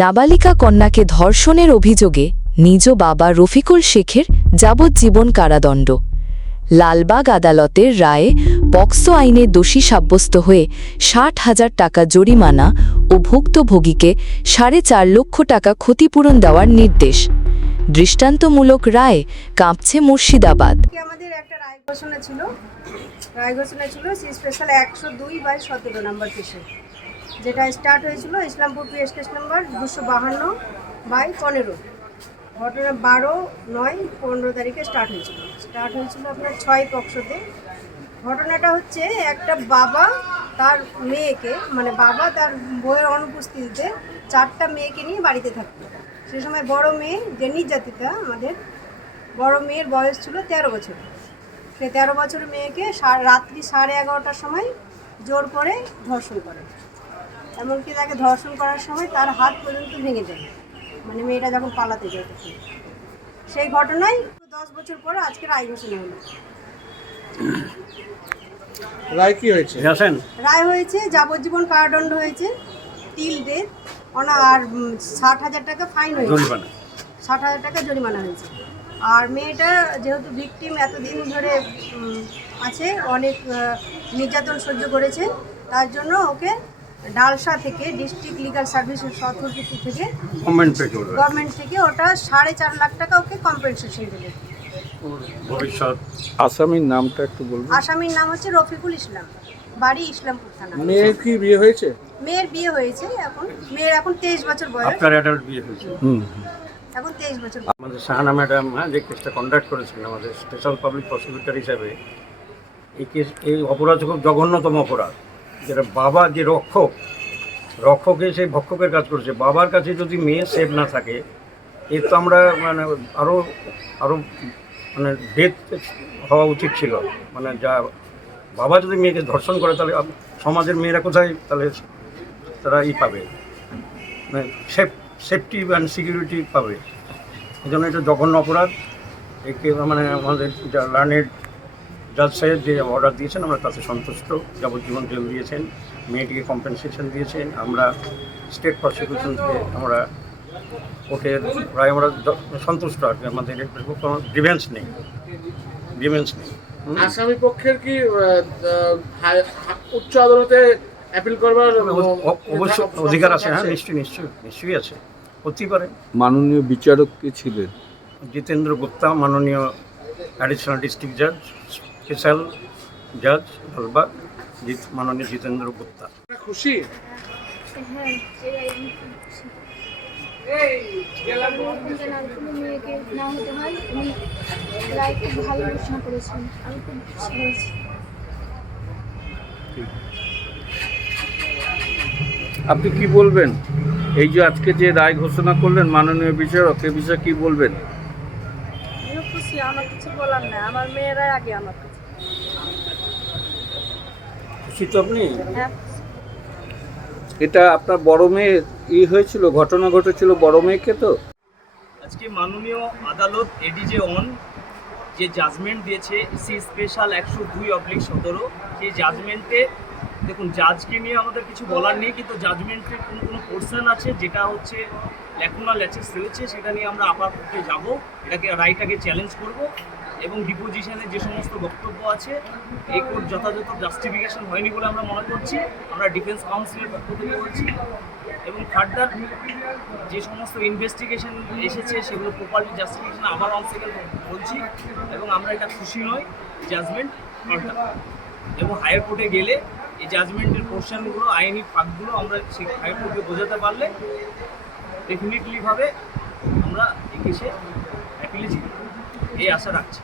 নাবালিকা কন্যাকে ধর্ষণের অভিযোগে নিজ বাবা রফিকুল শেখের যাবজ্জীবন কারাদণ্ড। লালবাগ আদালতের রায়ে পক্সো আইনে দোষী সাব্যস্ত হয়ে ষাট হাজার টাকা জরিমানা ও ভুক্তভোগীকে সাড়ে চার লক্ষ টাকা ক্ষতিপূরণ দেওয়ার নির্দেশ। দৃষ্টান্তমূলক রায়ে কাঁপছে মুর্শিদাবাদ। ঘোষণা ছিল। রায় ঘোষণা ছিল স্পেশাল একশো দুই বাই সতেরো যেটা স্টার্ট হয়েছিল ইসলামপুর পিএস কেস নাম্বার দুশো বাহান্ন বাই পনেরো। ঘটনা বারো নয় পনেরো তারিখে স্টার্ট হয়েছিল। স্টার্ট হয়েছিল আপনার ছয় পক্ষতে ঘটনাটা হচ্ছে একটা বাবা তার মেয়েকে মানে বাবা তার বইয়ের অনুপস্থিতিতে চারটা মেয়েকে নিয়ে বাড়িতে থাকতো। সে সময় বড় মেয়ে, যে নির্যাতিতা আমাদের, বড় মেয়ের বয়স ছিল তেরো বছর। সে তেরো বছরের মেয়েকে রাত্রি সাড়ে এগারোটার সময় জোর করে ধর্ষণ করে। এমনকি তাকে ধর্ষণ করার সময় তার হাত পর্যন্ত ভেঙে দেয়। মানে মেয়েটা যখন পালাতে যায় তখন। সেই ঘটনায় দশ বছর পরে আজকে রায় ঘোষণা হলো রায় কি হয়েছে? রায় হয়েছে যাবজ্জীবন কারাদণ্ড হয়েছে টিল ডেথ অনা আর ষাট হাজার টাকা ফাইন হয়েছে। জরিমানা। ষাট হাজার টাকা জরিমানা হয়েছে। আর মেয়েটা যেহেতু ভিকটিম এতদিন ধরে আছে অনেক নির্যাতন সহ্য করেছে তার জন্য ওকে ডালসা থেকে ডিস্ট্রিক্ট লিগাল সার্ভিসেস অথরিটি থেকে কমেন্ট পে গভর্নমেন্ট থেকে ওটা সাড়ে চার লাখ টাকা ওকে কম্পেনসেশন দেবে। ভবিষ্যৎ। আসামির নামটা একটু বলবেন? আসামির নাম হচ্ছে রফিকুল ইসলাম বাড়ি ইসলামপুর থানা। মেয়ের কি বিয়ে হয়েছে? মেয়ের বিয়ে হয়েছে এখন। মেয়ের এখন তেইশ বছর বয়স। আফটার অ্যাডাল্ট বিয়ে হয়েছে। হুম। এখন তেইশ বছর আমাদের শাহানা ম্যাডাম হ্যাঁ যে কেসটা কন্ডাক্ট করেছেন আমাদের স্পেশাল পাবলিক প্রসিকিউটর হিসাবে এই কেস এই অপরাধ খুব জঘন্যতম অপরাধ। যেটা বাবা যে রক্ষক, রক্ষকে সেই ভক্ষকের কাজ করছে। বাবার কাছে যদি মেয়ে সেফ না থাকে এর তো আমরা মানে আরও আরও মানে ডেথ হওয়া উচিত ছিল। মানে যা, বাবা যদি মেয়েকে ধর্ষণ করে, তাহলে সমাজের মেয়েরা কোথায়? তাহলে তারা ই পাবে। মানে সেফ সেফটি অ্যান্ড সিকিউরিটি পাবে। এই জন্য এটা জঘন্য অপরাধ। একে মানে আমাদের যা লার্নেড জাজ সাহেব যে অর্ডার দিয়েছেন আমরা তাতে সন্তুষ্ট। যাবজ্জীবন জেল দিয়েছেন মেয়েটিকে কম্পেনসেশন দিয়েছেন। আমরা স্টেট প্রসিকিউশন থেকে আমরা কোর্টের প্রায় আমরা সন্তুষ্ট আর কি। আমাদের কোনো গ্রিভেন্স নেই। গ্রিভেন্স নেই? আসামি পক্ষের কি উচ্চ আদালতে অ্যাপিল করবার অবশ্য অধিকার আছে। হ্যাঁ নিশ্চয়ই নিশ্চয়ই নিশ্চয়ই আছে। হতেই পারে। মাননীয় বিচারক কে ছিলেন? জিতেন্দ্র গুপ্তা মাননীয় অ্যাডিশনাল ডিস্ট্রিক্ট জাজ স্পেশাল জাজ লালবাগ মাননীয় জিতেন্দ্র গুপ্তা খুশি না আপনি কি বলবেন? এই যে আজকে যে রায় ঘোষণা করলেন মাননীয় বিচারক এ বিষয়ে কি বলবেন? খুশি আমার কিছু বলার নাই। আমার মেয়েরাই আগে আমার কাছে খুশি তো আপনি। হ্যাঁ। এটা আপনার বড় মেয়ে ই হয়েছিল ঘটনা ঘটেছিল বড় মেয়েকে তো? আজকে মাননীয় আদালত এডিজে অন যে জাজমেন্ট দিয়েছে সি স্পেশাল একশো দুই অবলিক সতেরো সেই জাজমেন্টে দেখুন জাজকে নিয়ে আমাদের কিছু বলার নেই, কিন্তু জাজমেন্টের কোনো কোনো পোর্শন আছে যেটা হচ্ছে লেখনা ল্যাচেস রয়েছে, সেটা নিয়ে আমরা আপার পক্ষে যাব। এটাকে রায়টাকে চ্যালেঞ্জ করব এবং ডিপোজিশনের যে সমস্ত বক্তব্য আছে, এই কোর্ট যথাযথ জাস্টিফিকেশন হয়নি বলে আমরা মনে করছি। আমরা ডিফেন্স কাউন্সিলের পক্ষ থেকে বলছি। এবং ফার্দার যে সমস্ত ইনভেস্টিগেশন এসেছে, সেগুলো প্রপারলি জাস্টিফিকেশন আবার সেকেন্ড বলছি। এবং আমরা এটা খুশি নই জাজমেন্ট এবং হায়ার কোর্টে গেলে এই জাজমেন্টের পোর্শনগুলো আইনি ফাঁকগুলো আমরা সেই হাইকোর্টকে বোঝাতে পারলে ডেফিনেটলিভাবে আমরা এই কেসে অ্যাপিলে জিতব। এই আশা রাখছি।